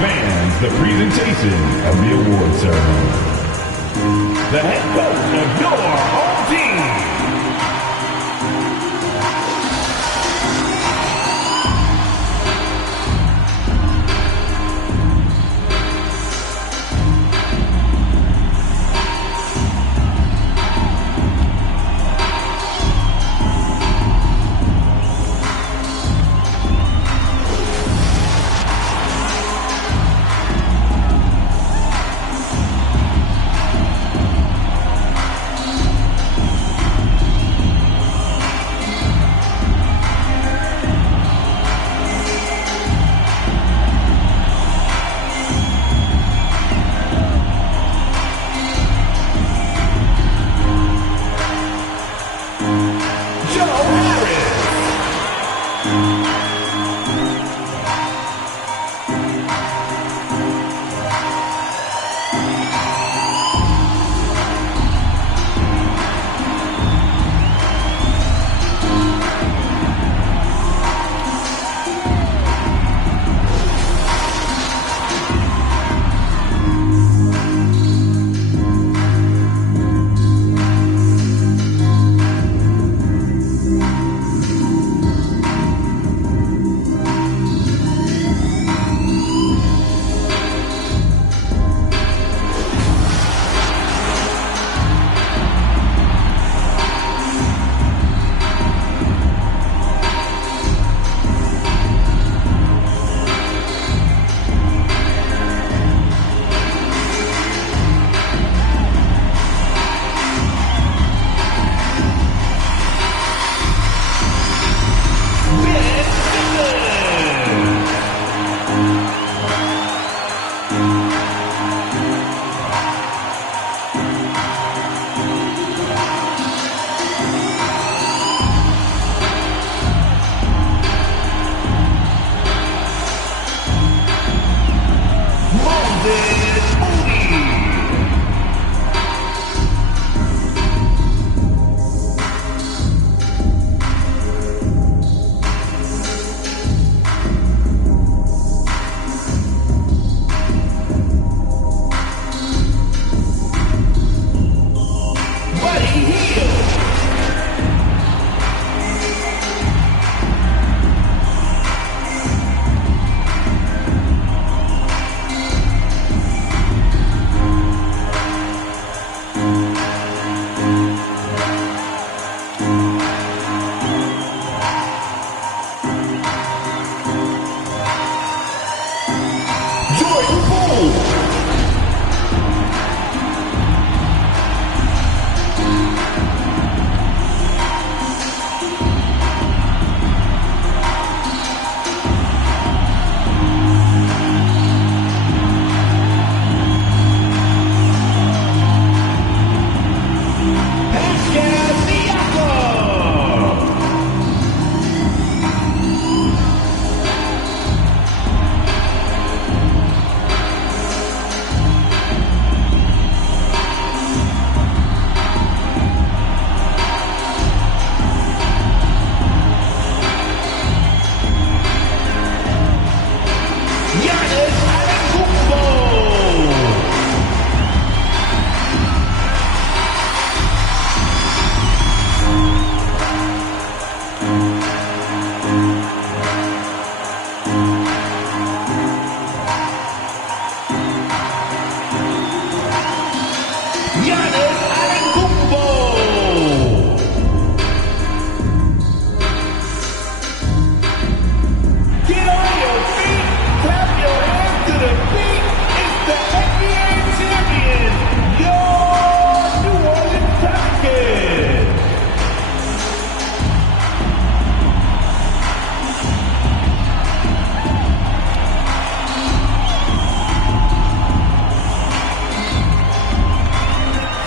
fans the presentation of the award ceremony. The head coach of your home team.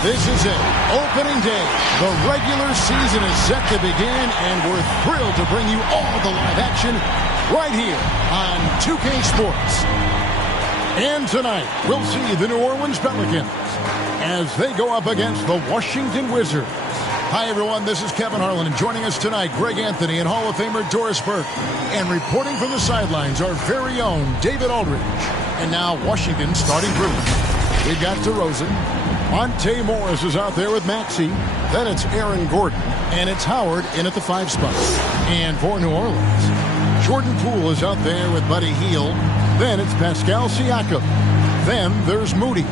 This is it. Opening day. The regular season is set to begin, and we're thrilled to bring you all the live action right here on 2K Sports. And tonight, we'll see the New Orleans Pelicans as they go up against the Washington Wizards. Hi, everyone. This is Kevin Harlan, and joining us tonight, Greg Anthony and Hall of Famer Doris Burke. And reporting from the sidelines, our very own David Aldridge. And now, Washington starting group. We've got DeRozan. Monte Morris is out there with Maxey. Then it's Aaron Gordon. And it's Howard in at the 5 spot. And for New Orleans, Jordan Poole is out there with Buddy Hield. Then it's Pascal Siakam. Then there's Moody.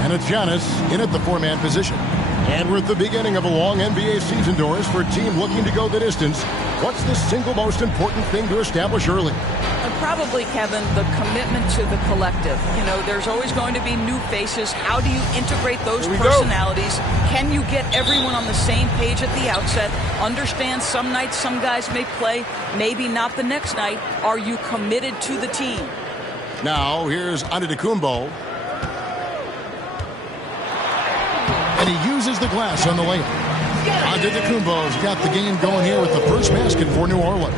And it's Giannis in at the 4-man position. And we're at the beginning of a long NBA season, Doris, for a team looking to go the distance. What's the single most important thing to establish early? Probably, Kevin, the commitment to the collective. You know, there's always going to be new faces. How do you integrate those personalities? Can you get everyone on the same page at the outset? Understand some nights some guys may play, maybe not the next night. Are you committed to the team? Now, here's Antetokounmpo. And he uses the glass on the layup. Antetokounmpo's got the game going here with the first basket for New Orleans.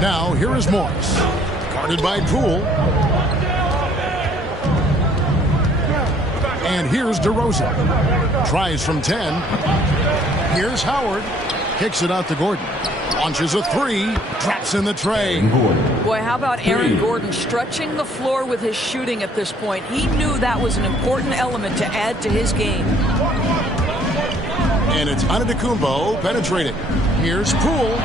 Now, here is Morris. Guarded by Poole. And here's DeRozan. Tries from 10. Here's Howard. Kicks it out to Gordon. Launches a 3. Drops in the tray. Boy, how about Aaron Gordon stretching the floor with his shooting at this point? He knew that was an important element to add to his game. And it's Antetokounmpo penetrating. Here's Poole.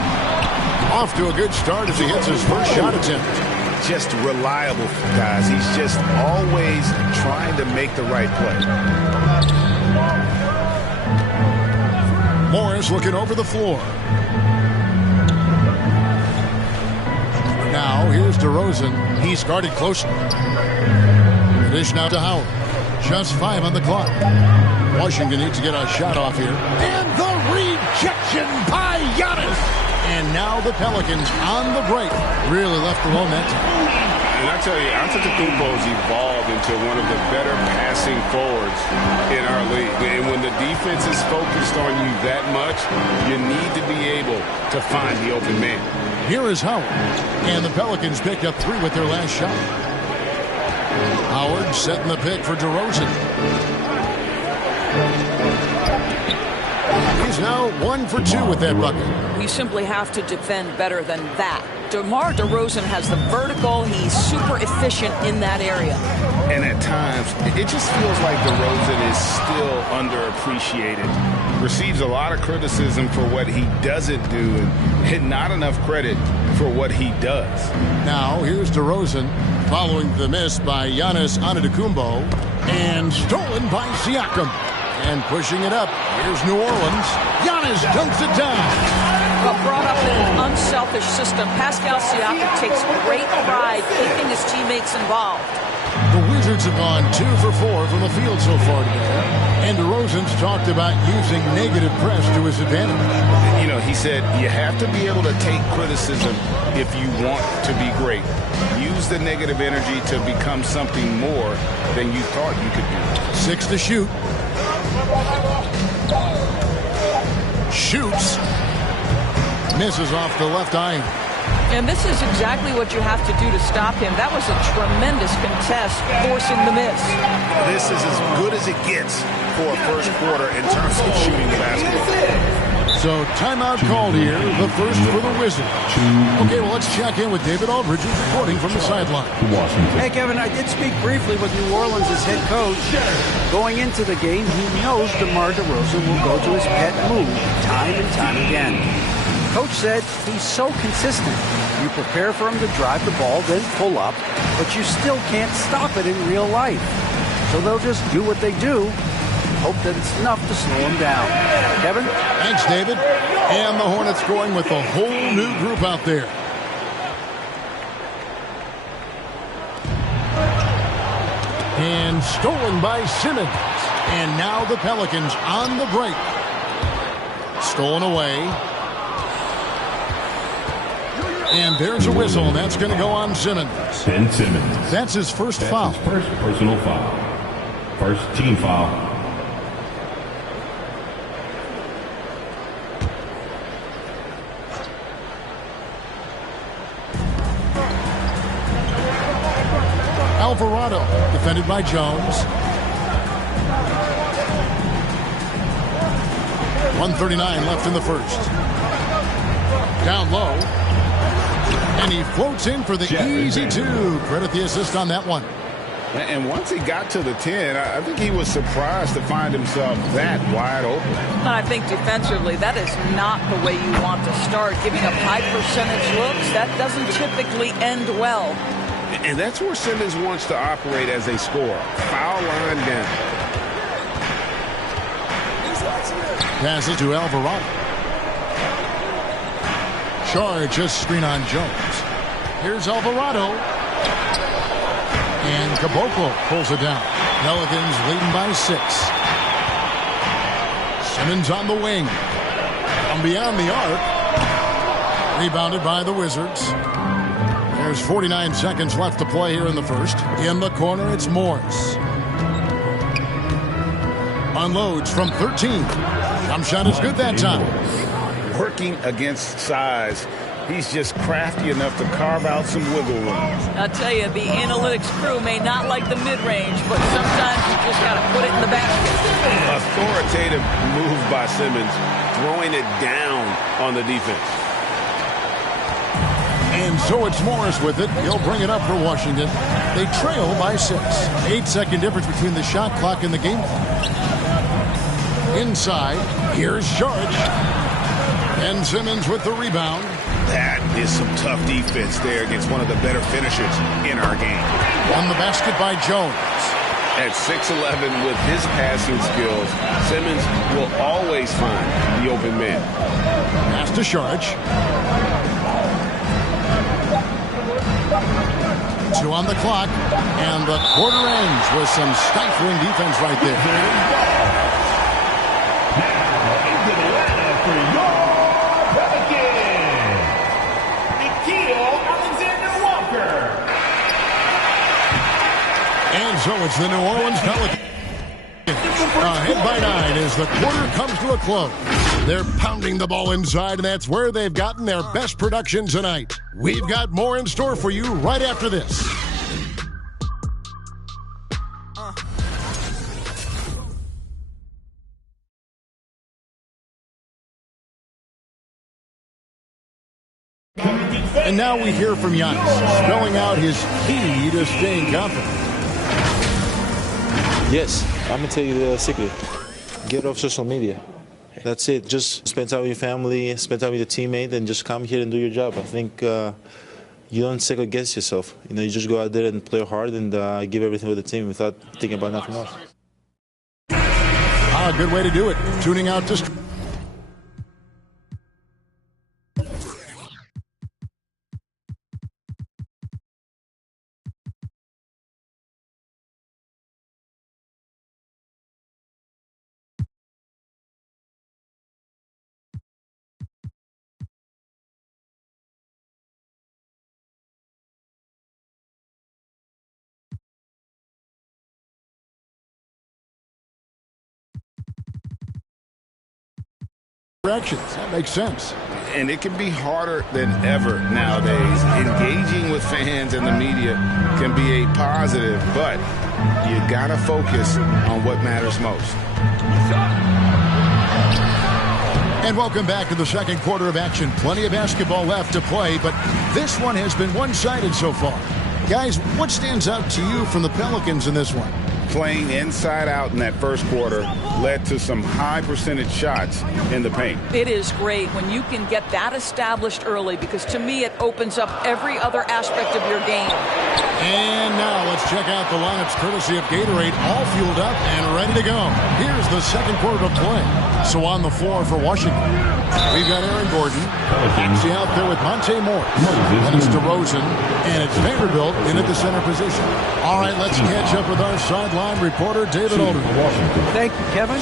Off to a good start as he hits his first shot attempt. Just reliable, guys. He's just always trying to make the right play. Morris looking over the floor. Now here's DeRozan. He's guarded closely. The dish now to Howard. Just 5 on the clock. Washington needs to get a shot off here. And the rejection by Giannis. And now the Pelicans on the break. Really left alone that time. And I tell you, Antetokounmpo's evolved into one of the better passing forwards in our league. And when the defense is focused on you that much, you need to be able to find the open man. Here is Howard. And the Pelicans picked up 3 with their last shot. Howard setting the pick for DeRozan. He's now 1 for 2 with that bucket. We simply have to defend better than that. DeMar DeRozan has the vertical. He's super efficient in that area. And at times, it just feels like DeRozan is still underappreciated. Receives a lot of criticism for what he doesn't do and not enough credit for what he does. Now, here's DeRozan following the miss by Giannis Antetokounmpo and stolen by Siakam. And pushing it up, here's New Orleans. Giannis dunks it down. Well, brought up in an unselfish system, Pascal Siakam takes great pride keeping his teammates involved. The Wizards have gone 2 for 4 from the field so far today. And DeRozan's talked about using negative press to his advantage. You know, he said you have to be able to take criticism if you want to be great. Use the negative energy to become something more than you thought you could do. 6 to shoot. Shoots. Misses off the left iron. And this is exactly what you have to do to stop him. That was a tremendous contest, forcing the miss. This is as good as it gets for a first quarter in terms of shooting the basketball. So timeout called here, the first for the Wizards. Okay, well, let's check in with David Aldridge reporting from the sideline. Hey, Kevin, I did speak briefly with New Orleans' head coach. Going into the game, he knows DeMar DeRozan will go to his pet move time and time again. Coach said he's so consistent. You prepare for him to drive the ball, then pull up, but you still can't stop it in real life. So they'll just do what they do. Hope that it's enough to slow him down. Kevin? Thanks, David. And the Hornets going with a whole new group out there. And stolen by Simmons. And now the Pelicans on the break. Stolen away. And there's a whistle, and that's going to go on Simmons. Ben Simmons. That's his first foul. His first personal foul. First team foul. Alvarado, defended by Jones. 1:39 left in the first. Down low. And he floats in for the easy two. Credit the assist on that one. And once he got to the 10, I think he was surprised to find himself that wide open. And I think defensively, that is not the way you want to start. Giving up high percentage looks, that doesn't typically end well. And that's where Simmons wants to operate as a scorer. Foul line down. Passes to Alvarado. Charge, just screen on Jones. Here's Alvarado. And Caboclo pulls it down. Pelicans leading by 6. Simmons on the wing. From beyond the arc. Rebounded by the Wizards. There's 49 seconds left to play here in the first. In the corner, it's Morris. Unloads from 13. Jump shot is good that time. Working against size. He's just crafty enough to carve out some wiggle room. I'll tell you, the analytics crew may not like the mid-range, but sometimes you just got to put it in the basket. Authoritative move by Simmons, throwing it down on the defense. And so it's Morris with it. He'll bring it up for Washington. They trail by 6. 8-second difference between the shot clock and the game clock. Inside, here's Charge. And Simmons with the rebound. That is some tough defense there against one of the better finishers in our game. On the basket by Jones. At 6'11", with his passing skills, Simmons will always find the open man. Pass to Charge. 2 on the clock. And the quarter ends with some stifling defense right there. And so it's the New Orleans Pelicans. Ahead by 9 as the quarter comes to a close. They're pounding the ball inside, and that's where they've gotten their best production tonight. We've got more in store for you right after this. And now we hear from Giannis, spelling out his key to staying confident. Yes, I'm going to tell you the secret. Get off social media. That's it. Just spend time with your family, spend time with your teammate, and just come here and do your job. I think you don't second guess yourself. You just go out there and play hard and give everything for the team without thinking about nothing else. A good way to do it. Tuning out to... directions. That makes sense. And it can be harder than ever nowadays. Engaging with fans and the media can be a positive, but you got to focus on what matters most. And welcome back to the second quarter of action. Plenty of basketball left to play, but this one has been one-sided so far. Guys, what stands out to you from the Pelicans in this one? Playing inside out in that first quarter led to some high percentage shots in the paint. It is great when you can get that established early, because to me it opens up every other aspect of your game. And now let's check out the lineups courtesy of Gatorade, all fueled up and ready to go. Here's the second quarter of play. So on the floor for Washington, we've got Aaron Gordon, actually out there with Monte Morris, and it's DeRozan, and it's Vanderbilt in at the center position. All right, let's catch up with our sideline reporter, David Olden. Thank you, Kevin.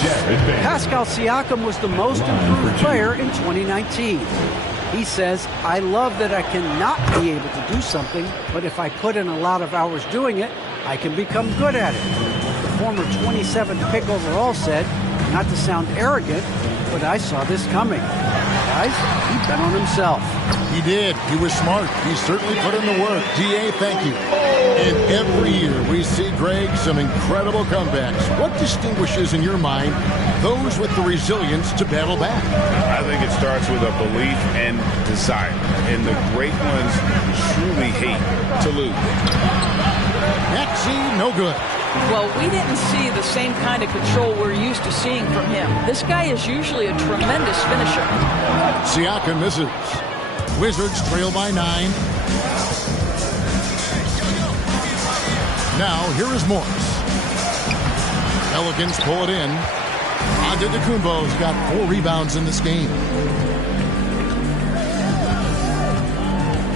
Pascal Siakam was the most improved player in 2019. He says, I love that I cannot be able to do something, but if I put in a lot of hours doing it, I can become good at it. The former 27th pick overall said, not to sound arrogant, but I saw this coming. guys. He bet on himself. He did. He was smart. He certainly put in the work. DA, thank you. And every year we see, Greg, some incredible comebacks. What distinguishes, in your mind, those with the resilience to battle back? I think it starts with a belief and desire. And the great ones truly hate to lose. Maxey, no good. Well, we didn't see the same kind of control we're used to seeing from him. This guy is usually a tremendous finisher. Siakam misses. Wizards trail by 9. Now, here is Morris. Pelicans pull it in. Antetokounmpo's got 4 rebounds in this game.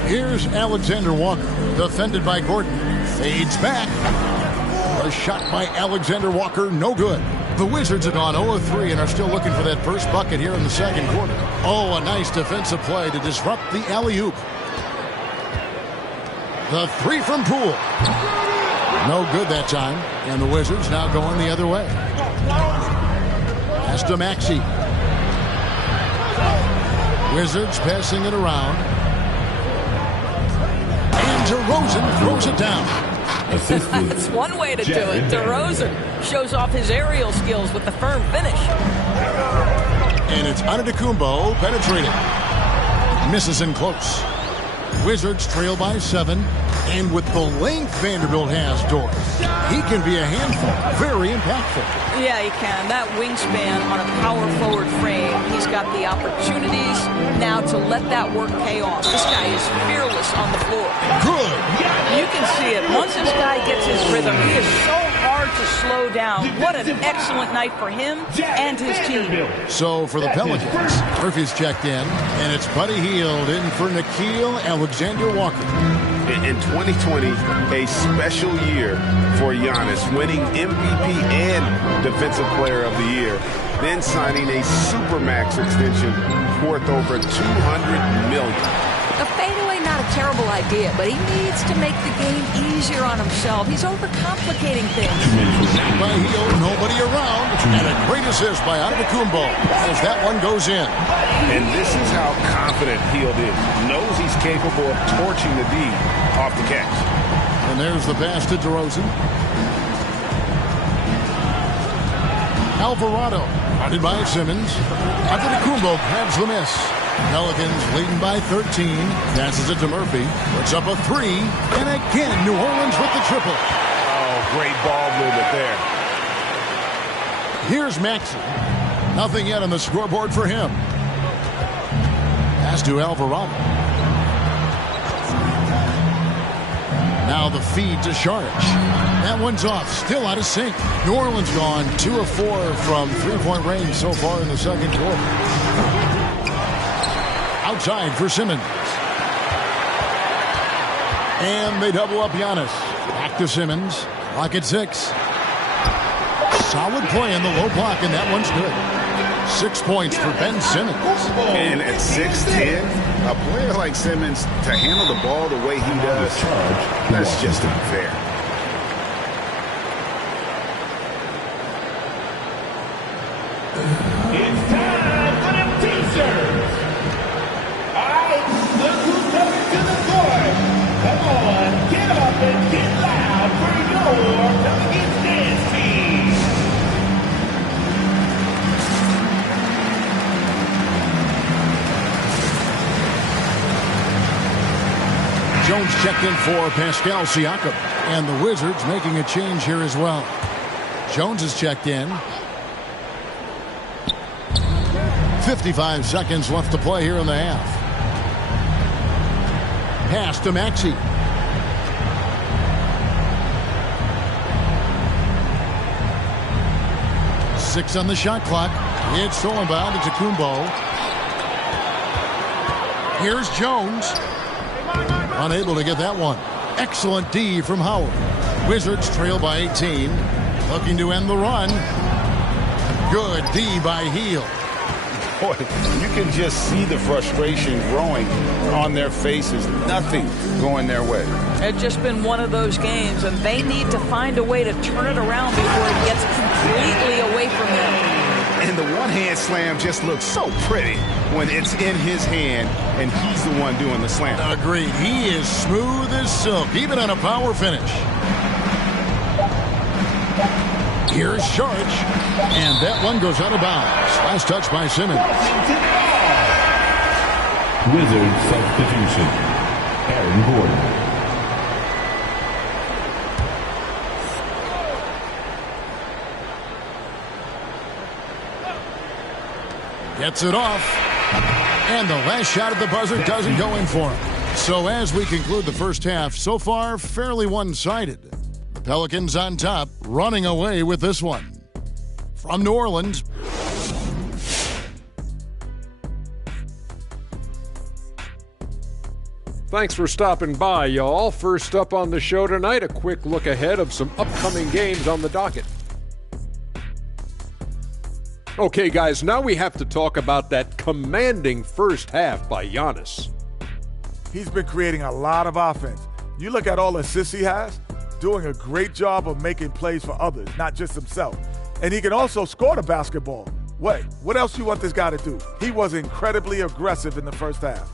Here's Alexander Walker, defended by Gordon. Fades back. A shot by Alexander Walker, no good. The Wizards have gone 0-3 and are still looking for that first bucket here in the second quarter. Oh, a nice defensive play to disrupt the alley-oop. The 3 from Poole. No good that time. And the Wizards now going the other way. Pass to Maxey. Wizards passing it around. And DeRozan throws it down. That's one way to do it. DeRozan shows off his aerial skills with the firm finish. And it's Antetokounmpo penetrating. Misses in close. Wizards trail by 7. And with the length Vanderbilt has, Doris, he can be a handful. Very impactful. Yeah, he can. That wingspan on a power forward frame, he's got the opportunities now to let that work pay off. This guy is fearless on the floor. Good. You can see it. Once this guy gets his rhythm, he is so hard to slow down. What an excellent night for him and his team. So for the Pelicans, Murphy's checked in, and it's Buddy Hield in for Nickeil Alexander-Walker. In 2020, a special year for Giannis, winning MVP and Defensive Player of the Year, then signing a Supermax extension worth over $200 million. A fadeaway, not a terrible idea, but he needs to make the game easier on himself. He's overcomplicating things. By Hield, nobody around, and a great assist by Antetokounmpo as that one goes in. And this is how confident Hield is. Knows he's capable of torching the D off the catch. And there's the pass to DeRozan. Alvarado, guarded by Simmons. Antetokounmpo grabs the miss. Pelicans leading by 13. Passes it to Murphy. Puts up a 3. And again, New Orleans with the triple. Oh, great ball movement there. Here's Maxey. Nothing yet on the scoreboard for him. Pass to Alvarado. Now the feed to Sharge. That one's off. Still out of sync. New Orleans gone 2 of 4 from 3-point range so far in the second quarter. Outside for Simmons. And they double up Giannis. Back to Simmons. Clock at 6. Solid play in the low block, and that one's good. 6 points for Ben Simmons. And at 6'10", a player like Simmons, to handle the ball the way he does, that's just unfair. It's time for the t-shirts. All right, look who's coming to the court. Come on, get up and get loud for your Pelicans dance team. Jones checked in for Pascal Siakam. And the Wizards making a change here as well. Jones is checked in. 55 seconds left to play here in the half. Pass to Maxey. Six on the shot clock. It's stolen by Antetokounmpo. Here's Jones. Unable to get that one. Excellent D from Howard. Wizards trail by 18. Looking to end the run. Good D by Hield. Boy, you can just see the frustration growing on their faces. Nothing going their way. It's just been one of those games, and they need to find a way to turn it around before it gets completely away from them. And the one-hand slam just looks so pretty when it's in his hand and he's the one doing the slam. Agreed. He is smooth as silk, even on a power finish. Here's Sharch, and that one goes out of bounds. Last touch by Simmons. Wizards substitution. Aaron Gordon. Gets it off. And the last shot at the buzzer doesn't go in for him. So as we conclude the first half, so far fairly one-sided. The Pelicans on top, running away with this one. From New Orleans, thanks for stopping by, y'all. First up on the show tonight, a quick look ahead of some upcoming games on the docket. Okay, guys, now we have to talk about that commanding first half by Giannis. He's been creating a lot of offense. You look at all the assists he has, doing a great job of making plays for others, not just himself. And he can also score the basketball. Wait, what else do you want this guy to do? He was incredibly aggressive in the first half.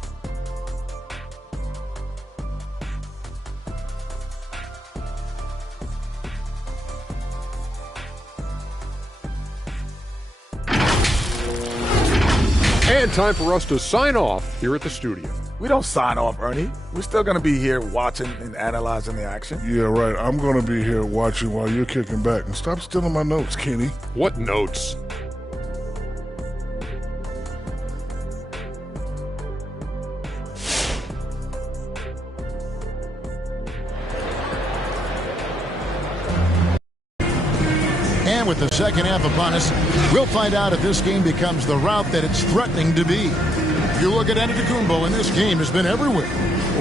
And time for us to sign off here at the studio. We don't sign off, Ernie. We're still going to be here watching and analyzing the action. Yeah, right. I'm going to be here watching while you're kicking back. And stop stealing my notes, Kenny. What notes? and with the second half upon us, we'll find out if this game becomes the route that it's threatening to be. If you look at Antetokounmpo, and this game has been everywhere.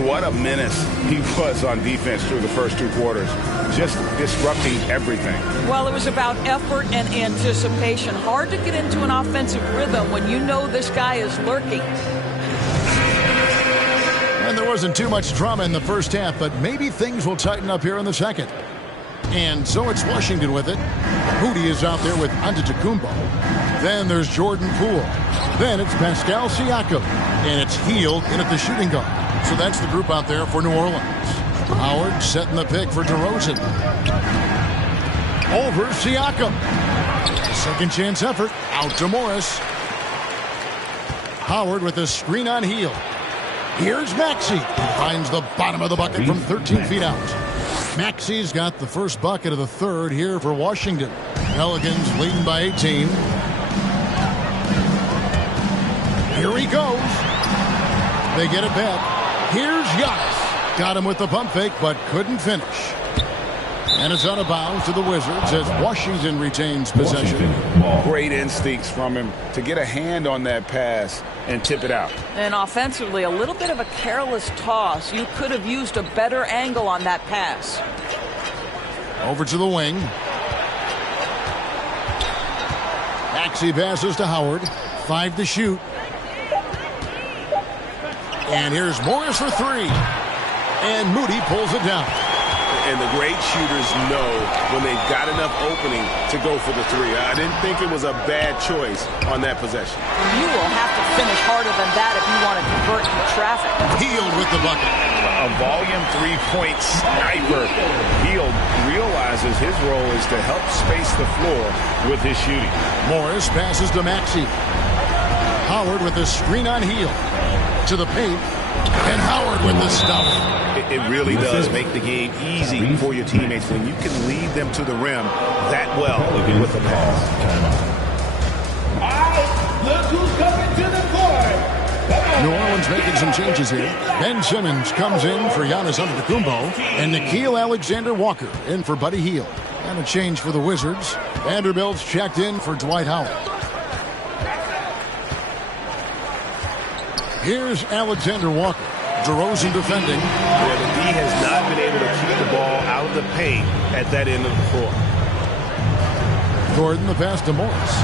What a menace he was on defense through the first two quarters, just disrupting everything. Well, it was about effort and anticipation. Hard to get into an offensive rhythm when you know this guy is lurking. And there wasn't too much drama in the first half, but maybe things will tighten up here in the second. And so it's Washington with it. Moody is out there with Antetokounmpo. Then there's Jordan Poole. Then it's Pascal Siakam. And it's Hield in at the shooting guard. So that's the group out there for New Orleans. Howard setting the pick for DeRozan. Over Siakam. Second chance effort. Out to Morris. Howard with a screen on Hield. Here's Maxey. Finds the bottom of the bucket from 13 feet out. Maxey's got the first bucket of the third here for Washington. Pelicans leading by 18. Here he goes. They get it back. Here's Giannis. Got him with the pump fake, but couldn't finish. And it's out of bounds to the Wizards as Washington retains possession. Great instincts from him to get a hand on that pass and tip it out. And offensively, a little bit of a careless toss. You could have used a better angle on that pass. Over to the wing. Maxey passes to Howard. 5 to shoot. And here's Morris for 3. And Moody pulls it down. And the great shooters know when they've got enough opening to go for the 3. I didn't think it was a bad choice on that possession. You will have to finish harder than that if you want to convert in traffic. Hield with the bucket. A volume three-point sniper. Hield realizes his role is to help space the floor with his shooting. Morris passes to Maxey. Howard with a screen on Hield. To the paint. And Howard with the stuff. It really does make the game easy for your teammates when you can lead them to the rim that well with the pass. All right, look who's coming to the court. New Orleans making some changes here. Ben Simmons comes in for Giannis Antetokounmpo, and Nickeil Alexander-Walker in for Buddy Hield. And a change for the Wizards. Vanderbilt's checked in for Dwight Howard. Here's Alexander-Walker. DeRozan defending. Yeah, the D has not been able to keep the ball out of the paint at that end of the floor. Gordon the pass to Morris.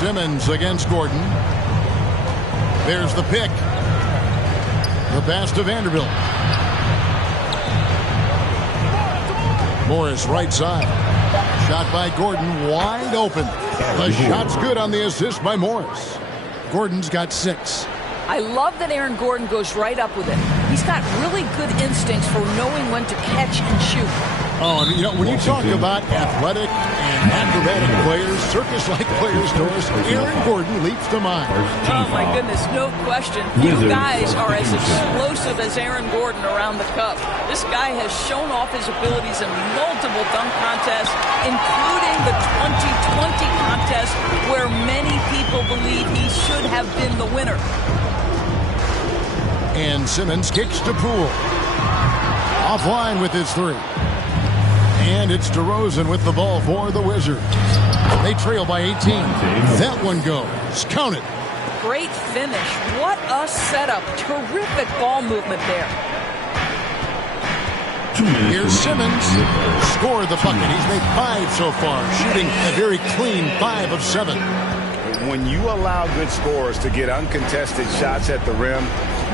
Simmons against Gordon. There's the pick. The pass to Vanderbilt. Morris right side. Shot by Gordon, wide open. The shot's good on the assist by Morris. Gordon's got 6. I love that Aaron Gordon goes right up with it. He's got really good instincts for knowing when to catch and shoot. Oh, and when you talk about athletic and acrobatic players, circus-like players, Doris, Aaron Gordon leaps to mind. Oh, my goodness, no question. Few guys are as explosive as Aaron Gordon around the cup. This guy has shown off his abilities in multiple dunk contests, including the 2020 contest, where many people believe he should have been the winner. And Simmons kicks to Poole. Offline with his 3. And it's DeRozan with the ball for the Wizards. They trail by 18. That one goes. Count it. Great finish. What a setup. Terrific ball movement there. Here's Simmons. Scored the bucket. He's made 5 so far, shooting a very clean 5 of 7. When you allow good scorers to get uncontested shots at the rim,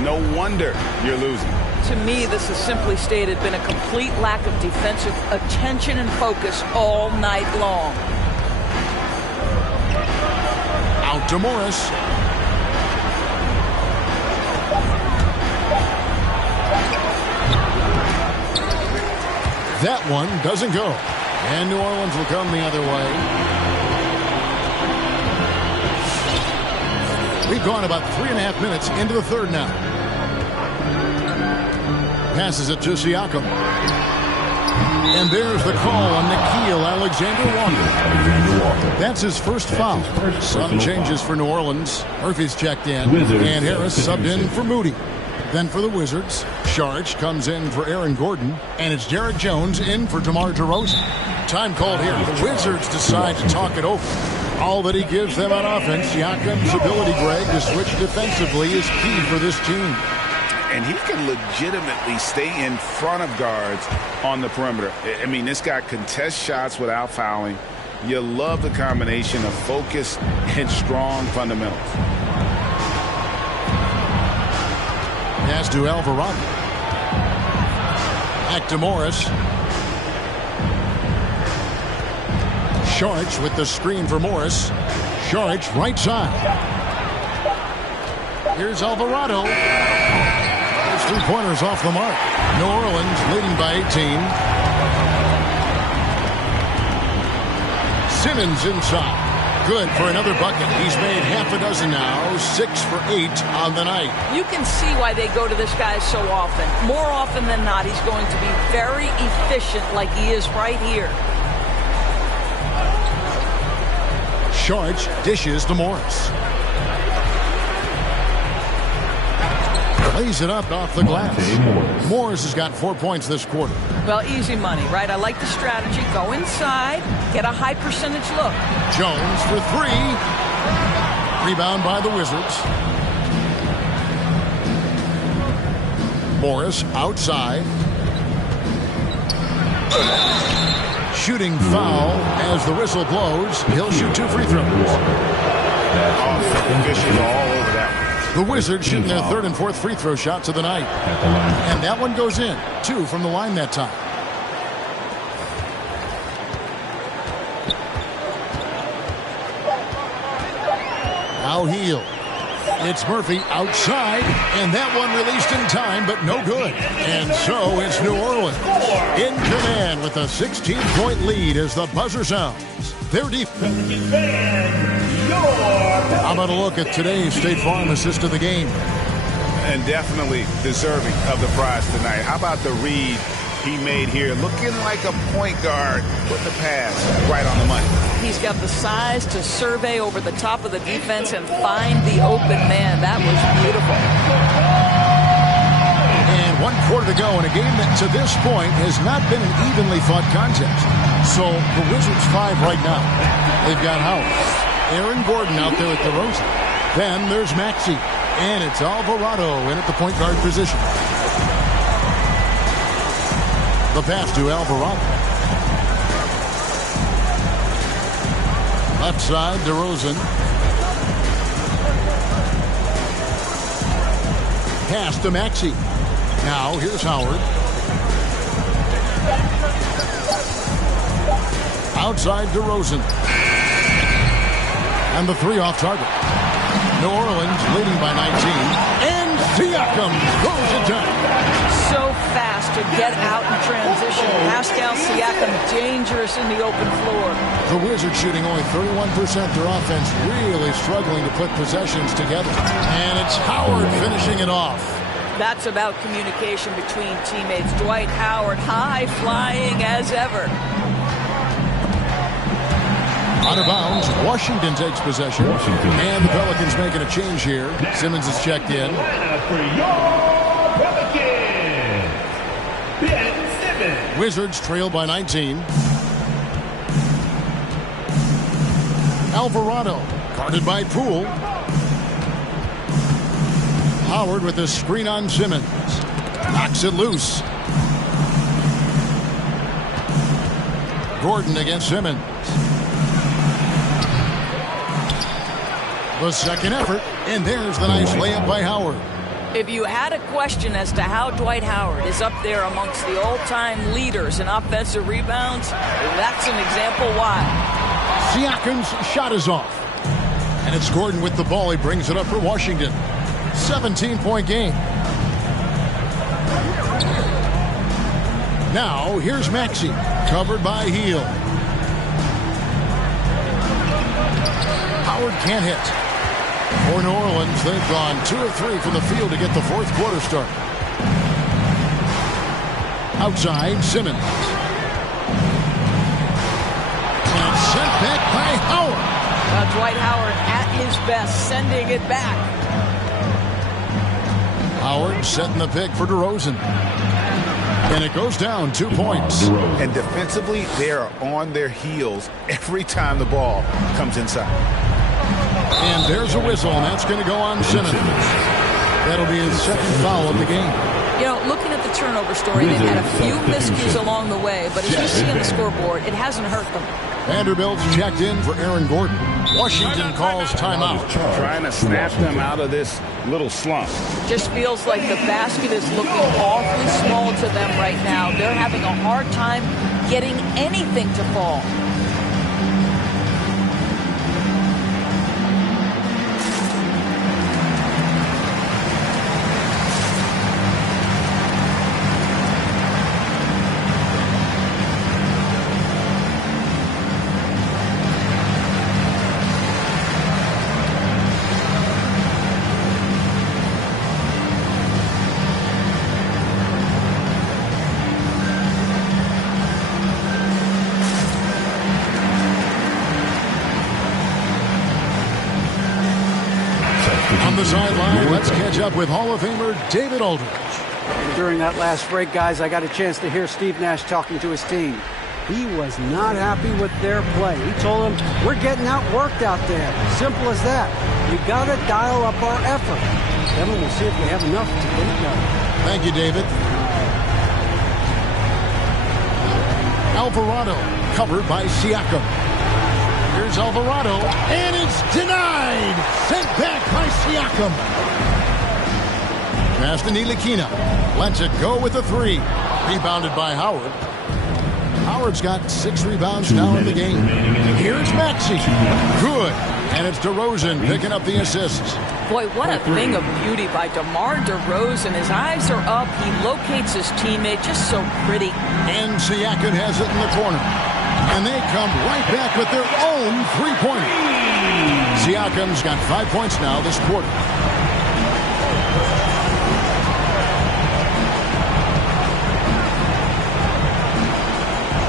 no wonder you're losing. To me, this has simply stated been a complete lack of defensive attention and focus all night long. Out to Morris. That one doesn't go. And New Orleans will come the other way. We've gone about 3.5 minutes into the third now. Passes it to Siakam. And there's the call on Nickeil Alexander-Walker. That's his first foul. Some changes for New Orleans. Murphy's checked in. And Harris subbed in for Moody. Then for the Wizards, Saric comes in for Aaron Gordon. And it's Derek Jones in for DeMar DeRozan. Time called here. The Wizards decide to talk it over. All that he gives them on offense, Siakam's ability, Greg, to switch defensively is key for this team. And he can legitimately stay in front of guards on the perimeter. I mean, this guy contests shots without fouling. You love the combination of focus and strong fundamentals. Pass to Alvarado. Back to Morris. Saric with the screen for Morris. Saric right side. Here's Alvarado. There's 3-pointers off the mark. New Orleans leading by 18. Simmons inside. Good for another bucket. He's made half a dozen now. 6 for 8 on the night. You can see why they go to this guy so often. More often than not, he's going to be very efficient like he is right here. Saric dishes to Morris. Lays it up off the glass. Morris has got 4 points this quarter. Well, easy money, right? I like the strategy. Go inside, get a high percentage look. Jones for 3. Rebound by the Wizards. Morris outside. Shooting foul as the whistle blows. He'll shoot 2 free throws. Fishes all over that one. The Wizards shooting their 3rd and 4th free throw shots of the night. And that one goes in. 2 from the line that time. Now Hield. It's Murphy outside, and that one released in time, but no good. And so it's New Orleans in command with a 16-point lead as the buzzer sounds. Their defense. How about a look at today's State Farm assist of the game? And definitely deserving of the prize tonight. How about the read he made here? Looking like a point guard. Put the pass right on the money. He's got the size to survey over the top of the defense and find the open man. That was beautiful. And 1 quarter to go in a game that to this point has not been an evenly fought contest. So the Wizards 5 right now. They've got Howard. Aaron Gordon out there at DeRozan. Then there's Maxey. And it's Alvarado in at the point guard position. The pass to Alvarado. Left side, DeRozan. Pass to Maxey. Now, here's Howard. Outside DeRozan. And the three off target. New Orleans leading by 19. And Siakam throws it down. So fast to get out in transition. Pascal Siakam dangerous in the open floor. The Wizards shooting only 31%. Their offense really struggling to put possessions together. And it's Howard finishing it off. That's about communication between teammates. Dwight Howard high flying as ever. Out of bounds, Washington takes possession. And the Pelicans making a change here. Simmons is checked in. For your Pelicans, Ben Simmons. Wizards trail by 19. Alvarado guarded by Poole. Howard with a screen on Simmons. Knocks it loose. Gordon against Simmons. The second effort, and there's the nice layup by Howard. If you had a question as to how Dwight Howard is up there amongst the all-time leaders in offensive rebounds, that's an example why. Siakam's shot is off. And it's Gordon with the ball. He brings it up for Washington. 17-point game. Now, here's Maxey, covered by Heel. Howard can't hit. For New Orleans, they've gone 2 of 3 from the field to get the fourth quarter started. Outside, Simmons. And sent back by Howard. Dwight Howard at his best, sending it back. Howard setting the pick for DeRozan. And it goes down 2 points. And defensively, they are on their heels every time the ball comes inside. And there's a whistle, and that's going to go on Simmons. That'll be his second foul of the game. You know, looking at the turnover story, they've had a few miscues along the way, but as you see on the scoreboard, it hasn't hurt them. Vanderbilt's checked in for Aaron Gordon. Washington calls timeout. Trying to snap them out of this little slump. Just feels like the basket is looking awfully small to them right now. They're having a hard time getting anything to fall. On the sideline, let's catch up with Hall of Famer David Aldridge. During that last break, guys, I got a chance to hear Steve Nash talking to his team. He was not happy with their play. He told them, we're getting outworked out there. Simple as that. We got to dial up our effort. Then we'll see if we have enough to get it done. Thank you, David. Alvarado covered by Siakam. Here's Alvarado, and it's denied. Sent back by Siakam. Pass to Ntilikina. Lets it go with a three. Rebounded by Howard. Howard's got 6 rebounds now in the game. Here's Maxey. Good. And it's DeRozan picking up the assists. Boy, what a thing of beauty by DeMar DeRozan. His eyes are up. He locates his teammate. Just so pretty. And Siakam has it in the corner. And they come right back with their own three-pointer. Siakam's got 5 points now this quarter.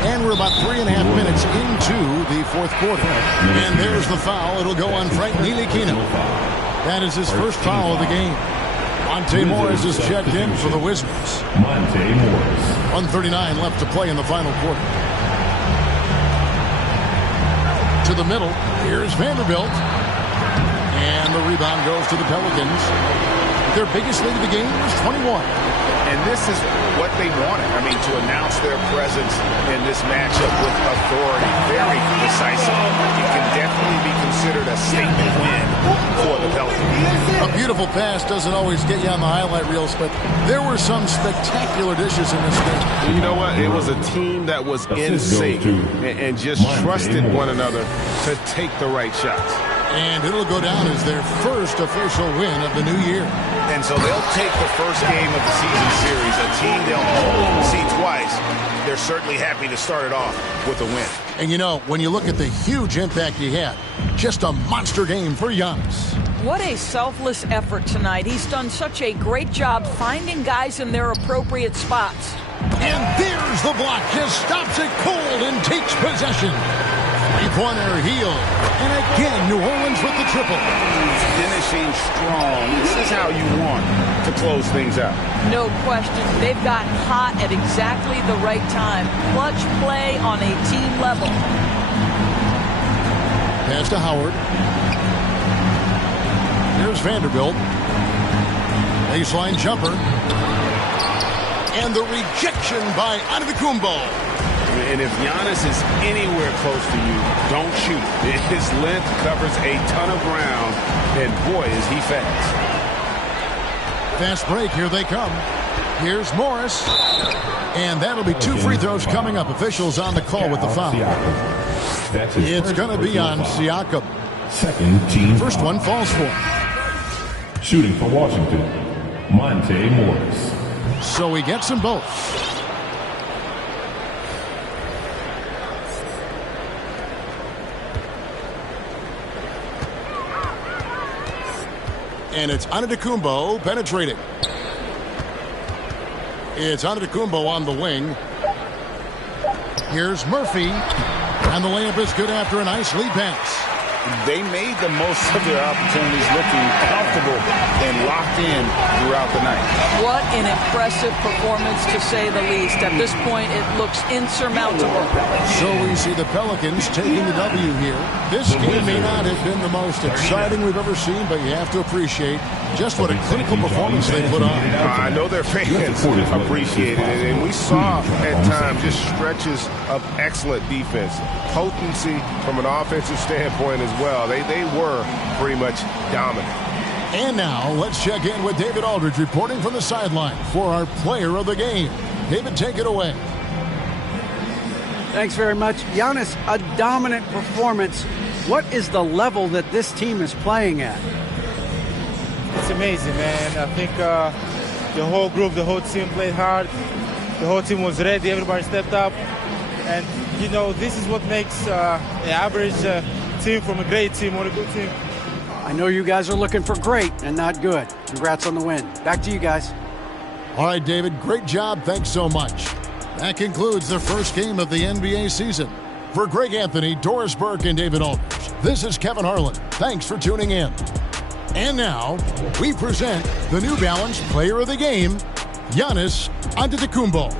And we're about 3.5 minutes into the fourth quarter. And there's the foul. It'll go on Frank Ntilikina. That is his first foul of the game. Monte Morris is checked in for the Wizards. Monte Morris. 1:39 left to play in the final quarter. To the middle. Here's Vanderbilt. And the rebound goes to the Pelicans. Their biggest lead of the game was 21. And this is what they wanted. I mean, to announce their presence in this matchup with authority. Very decisive. It can definitely be considered a statement win for the Pelicans. intelligent. A beautiful pass doesn't always get you on the highlight reels, but there were some spectacular dishes in this game. You know what? It was a team that was in sync and just trusted one another to take the right shots. And it'll go down as their first official win of the new year. And so they'll take the first game of the season series, a team they'll only see twice. They're certainly happy to start it off with a win. And you know, when you look at the huge impact he had, just a monster game for Giannis. What a selfless effort tonight. He's done such a great job finding guys in their appropriate spots. And there's the block. Just stops it cold and takes possession. Three-pointer heel. And again, New Orleans with the triple. Finishing strong. This is how you want to close things out. No question. They've gotten hot at exactly the right time. Clutch play on a team level. Pass to Howard. Here's Vanderbilt. Baseline jumper. And the rejection by Antetokounmpo. And if Giannis is anywhere close to you, don't shoot. His length covers a ton of ground, and boy, is he fast. Fast break, here they come. Here's Morris. And that'll be 2 free throws coming up. Officials on the call with the foul. It's going to be on Siakam. Second team. First one falls for. Shooting for Washington, Monte Morris. So he gets them both. And it's Antetokounmpo penetrating. It's Antetokounmpo on the wing. Here's Murphy. And the layup is good after a nice lead pass. They made the most of their opportunities, looking comfortable and locked in throughout the night. What an impressive performance, to say the least. At this point, it looks insurmountable. So we see the Pelicans taking the W here. This game may not have been the most exciting we've ever seen, but you have to appreciate just what a clinical performance they put on. I know their fans appreciated it, and we saw at times just stretches of excellent defense, potency from an offensive standpoint as well. They were pretty much dominant. And now let's check in with David Aldridge reporting from the sideline for our player of the game. David, take it away. Thanks very much. Giannis, a dominant performance. What is the level that this team is playing at? It's amazing, man. I think the whole group, the whole team played hard. The whole team was ready. Everybody stepped up. And, you know, this is what makes an average team from a great team or a good team. I know you guys are looking for great and not good. Congrats on the win. Back to you guys. All right, David, great job. Thanks so much. That concludes the first game of the NBA season. For Greg Anthony, Doris Burke, and David Aldridge, this is Kevin Harlan. Thanks for tuning in. And now, we present the New Balance Player of the Game, Giannis Antetokounmpo.